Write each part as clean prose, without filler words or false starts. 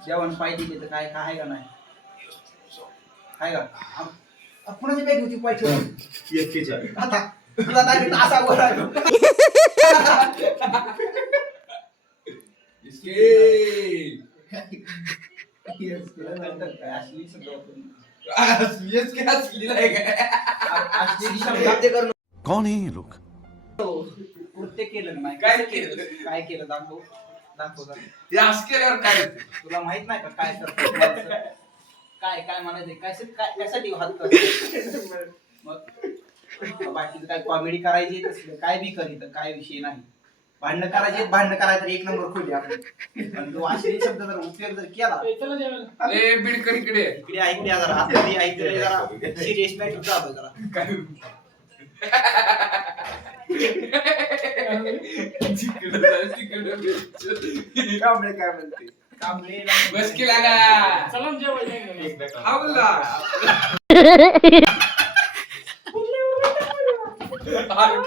जेवण पाहिजे तर काय काय आहे का नाही आहे का कुणाची बॅग होती पाहिजे आता तुला डायरेक्ट असा बोलायला कौन है ये लोग? कृत्य केलं नाही काय केलं काय केलं दाखव दाखव काय तुला माहित नाही का काय करतो काय काय म्हणायचं काय त्यासाठी हात करतो मग बाकी काय कॉमेडी करायची तसलं काय बी करीत काय विषय नाही भांडणं करायचं एक नंबर खोली आपण पण तो अश्लील शब्द जर उपयोग जर केला बिडकर इकडे इकडे ऐकले जरा हातमध्ये ऐकले जरा सिरियस मॅटर चालू जरा कांबळे काय म्हणते कांबळे बस केला का चला जेवायला हा बोलला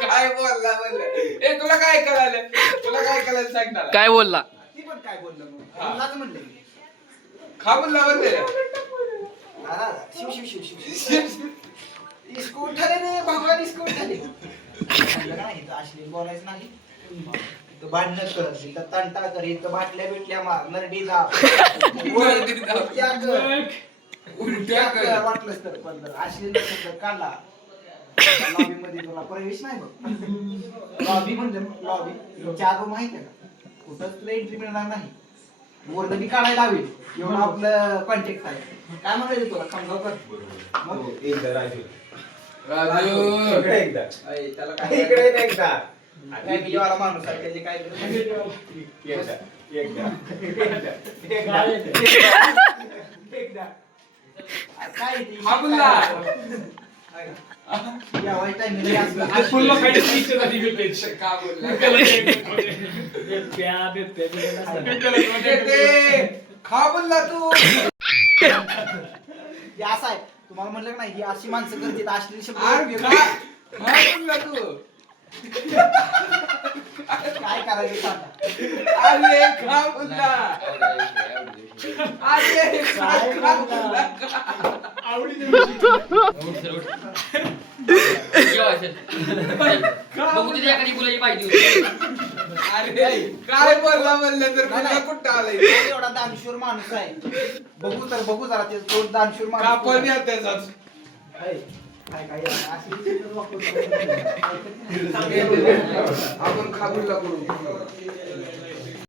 काय बोलला बोलला ए तुला काय कळालं सांग ना काय बोलला ती पण काय बोललं मग मुलाचं म्हणलं खा बोलला बोलले शिव शिव शिव शिव शिव इसको उठा रे भगवान इसको उठा रे नाही तर अश्लील बोलायचं नाही तर भांडणं करत तर तंटा करीत तर बाटल्या बिटल्या मार नरडी दाब उलट्या कर वाटलंच तर पण जर अश्लील शब्द काढला लॉबी मध्ये तुला प्रवेश नाही बघ लॉबी म्हणजे लॉबी चार रूम माहिती आहे का कुठंच तुला एंट्री मिळणार नाही वरनं बी काढायला हवी एवढं आपलं कॉन्टॅक्ट आहे काय म्हणायचं तुला खमगावकर मग एकदा राजू राजू इकडे एकदा त्याला काय इकडे एकदा काय बिलीवाला माणूस आहे त्याचे काय एकदा काय हा बोलला या वाईट टाइम आज फुल्ल खायची इच्छा झाली भेटायची का बोलला खा बोलला तू असं आहे तुम्हाला म्हणलं का नाही ही अशी माणसं करते अश्लील शब्द अरे उपयोग खा नाही. बोलला तू काय करायचं सांगा अरे खा बोलला अरे खा बोलला अरे काय बोलला म्हणलं तर तुला कुठं आलंय काय एवढा दानशूर माणूस आहे बघू जरा ते तो दानशूर माणूस कापण या त्याचाच आहे. काय काय अश्लील शब्द वापरतो. आपण खाबूला करू